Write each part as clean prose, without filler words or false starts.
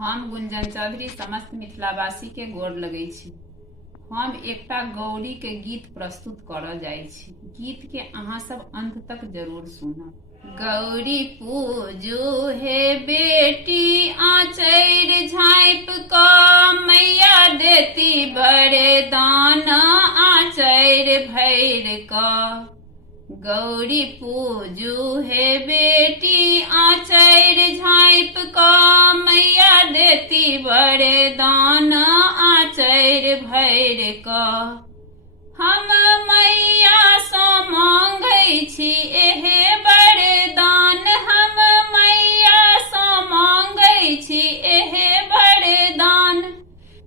हम गुंजन चौधरी समस्त मिथिलावासी के गोर लगै छी। हम एकटा गौरी के गीत प्रस्तुत करऽ जाइ छी। गीत के अहाँ सब अंत तक जरूर सुनब। गौरी पूजू हे बेटी आँचर झाँप कऽ, मैया देती वरदान आँचर भैर कऽ। गौरी पूजू हे बेटी आँचर झाँप कऽ, मैया देती वरदान आँचर भैर कऽ। हम मैया सँ मांगै छी एहे वरदान, हम मैया सँ मांगै छी एहे वरदान।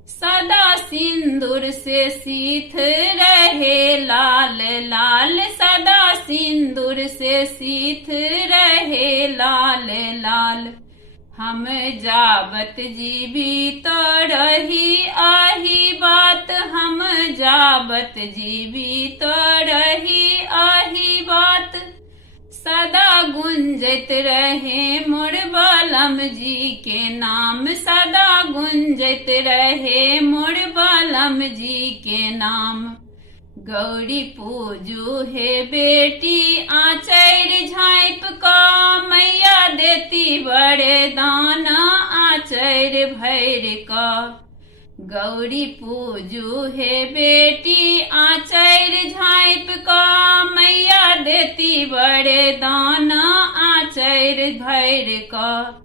सदा सिंदूर से सीथ रहे लाल लाल, सदा सिंदूर से सीथ रहे लाल लाल। हम जाबत जीवित रही आही बात, हम जाबत जीवित रही आही बात। सदा गुंजत रहे मोर बालम जी के नाम, सदा गुंजत रहे मोर बालम जी के नाम। गौरी पूजू हे बेटी आँचर झाँप कऽ, मैया देती वरदान आँचर भैर कऽ। गौरी पूजू हे बेटी आँचर झाँप कऽ, मैया देती वरदान आँचर भैर कऽ।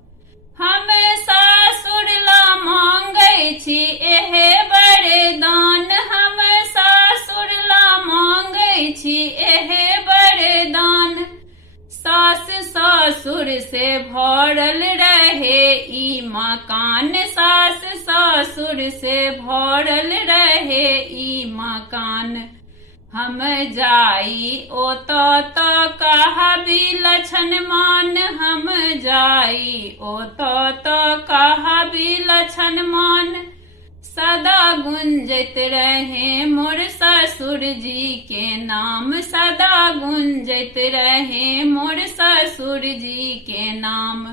हम सासुर ला मांगै छी एहे वरदान, हम सासुर ला मांगै छी एहे वरदान। सास ससुर से भरल रहे ई मकान, सास ससुर से भरल रहे ई मकान। हम जाई ओतऽ तऽ कहबी लछन मान, हम जाई ओतऽ तऽ कहबी लछन मान। सदा गुंजत रहे मोर ससुर जी के नाम, सदा गुंजत रहे मोर ससुर जी के नाम।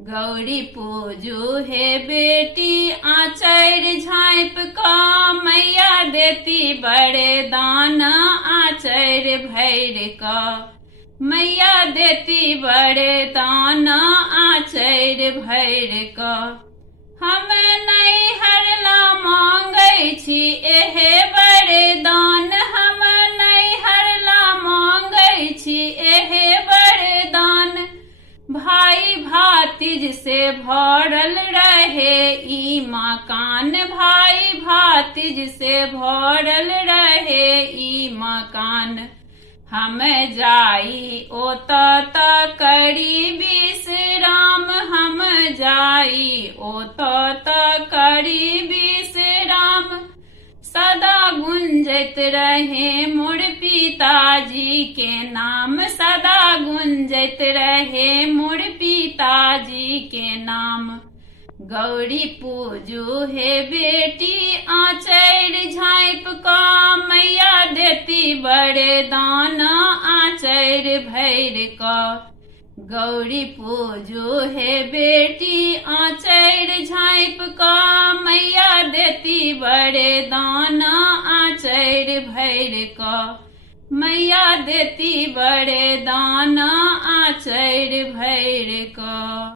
गौरी पूजू हे बेटी आँचर झाँप कऽ, मैया देती वरदान आँचर भैर कऽ। मैया देती वरदान आँचर भैर कऽ। हम नैहर ला मांगै छी एहे वरदान, हम नैहर ला मांगै छी एहे वरदान। भाई भातिज से भरल रहे ई मकान, भाई भातिज से भरल रहे ई मकान। हम जाई ओतऽ तऽ करी विश्राम, हम जाई ओतऽ तऽ करी विश्राम। सदा गुंजत रहे मोर पिताजी के नाम, सदा गुंजत रहे मोर पिताजी के नाम। गौरी पूजू हे बेटी आँचर झाँप कऽ, मैया देती वरदान आँचर भैर कऽ। गौरी पूजू हे बेटी आँचर झाँप कऽ, मैया देती वरदान आँचर भैर कऽ। मैया देती वरदान आँचर भैर कऽ।